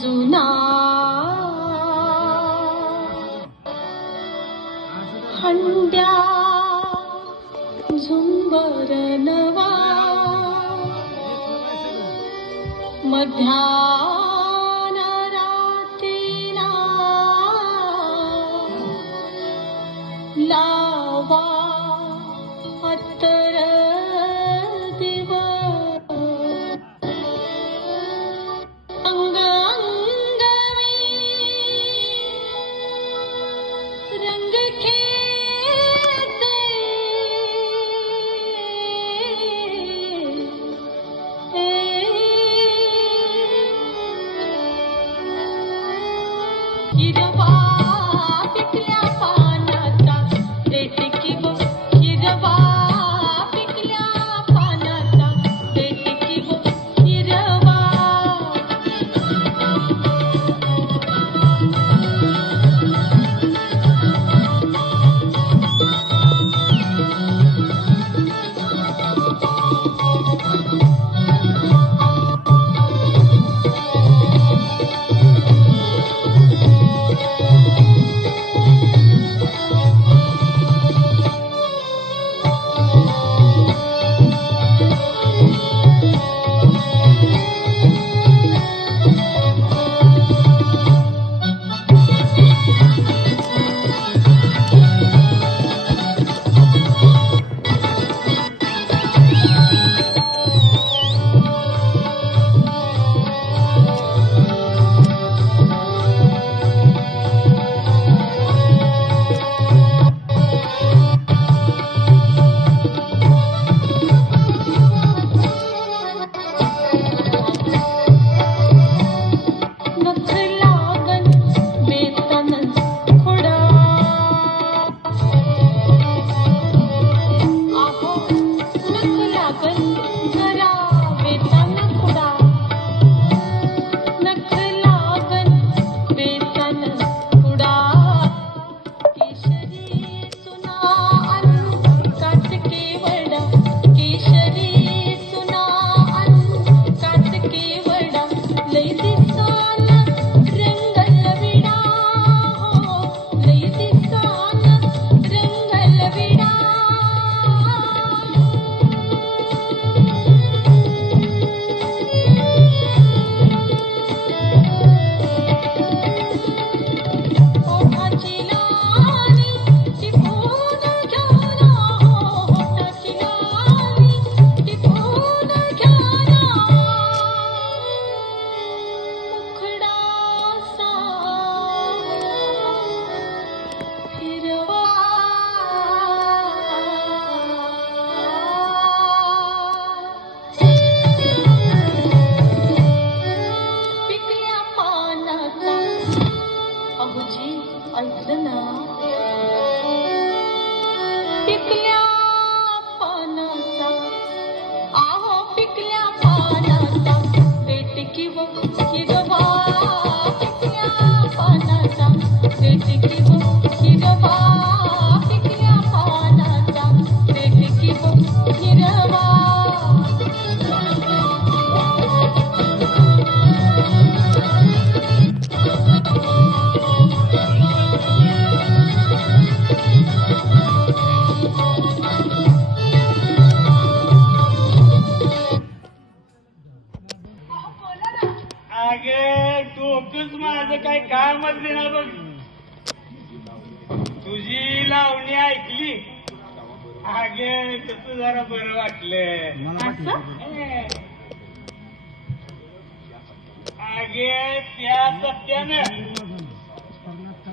जुना हंड्या झुंबर नवा मध्यान रात्रीना लावा अत्तर दिव अंग अंगवी रंग खेळते हिरवा पिकल्या पानाचा रेटकी व हिरवा पिकल्या पानाचा रेटकी व हिरवा ऐकलं ना पिकल्या पानाचा आहो पिकल्या पानाचा रेटकी व हिरवा पिकल्या पानाचा रेटकी व हिरवा पिकल्या पानाचा रेटकी व हिरवा डोकंच माझं काय कामच देणार बघ. तुझी लावणी ऐकली आगे तसं जरा बरं वाटलं. आगे त्या सत्यानं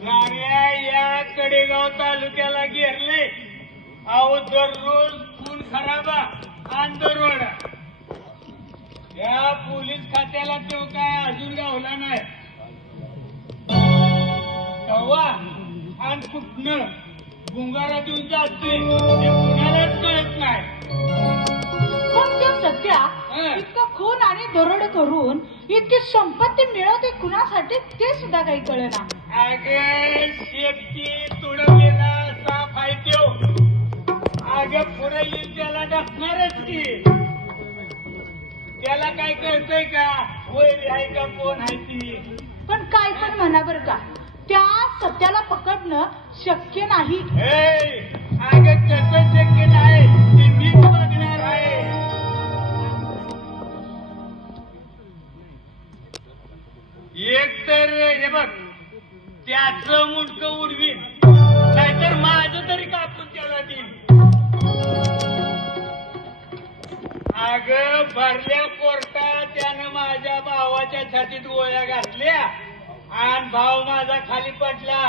गाड्या या कडेगाव तालुक्याला घेरले. अहो दररोज खून खराबा आणि दरोडा. या पोलीस खात्याला तो काय अजून गावला नाही. कव्वा आणि कुठनं गुंगारा देऊन जातोय हे कुणालाच कळत नाही. सत्या हं. इतकं खून आणि दरोड करून इतकी संपत्ती मिळवते कुणासाठी ते सुद्धा काही कळेना. अगं शेपटी तुडवलेला साप आहे त्यो. अगं पुढे येईल त्याला डसणारच की. त्याला काय कळतंय का वैरी आहे का कोण आहे ती. पण काय पण म्हणा बरं का, त्या सत्याला पकडणं शक्य नाही. अगं कसं शक्य नाही ते मीच बघणार आहे. एक तर हे बघ त्याचं मुंडकं उडवीन नाहीतर माझं तरी कापून त्याला देईन. अगं भरल्या कोर्टात त्यानं माझ्या भावाच्या छातीत गोळ्या घातल्या आणि भाव माझा खाली पडला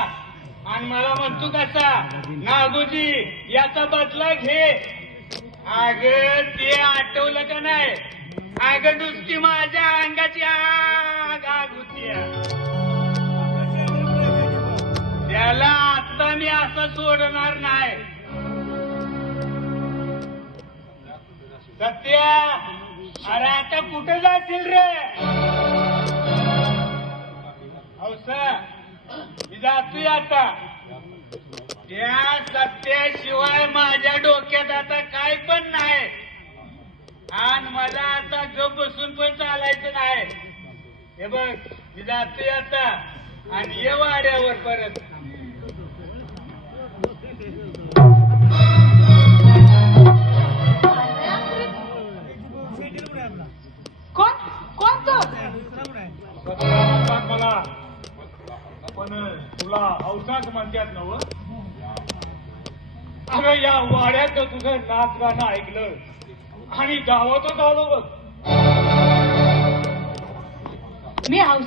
आणि मला म्हणतो कसा नागोजी याचा बदला घे. अगं ते आठवलं का नाही. अगं नुसती माझ्या अंगाची आग आग होती. त्याला आता मी असं सोडणार नाही. सत्या अरे आता कुठे जाशील रे. हौसा मी जातोय आता. त्या सत्याशिवाय माझ्या डोक्यात आता काय पण नाही आणि मला आता गप बसून पण चालायचं नाही. हे बघ मी जातोय आता आणि ये वाड्यावर परत. कोण कोण तो? मला पण तुला हौसाच म्हणतात नव. अगं या वाड्यात तुझं नाच गाणं ऐकलं आणि गावातच आलो बघ. मी हौस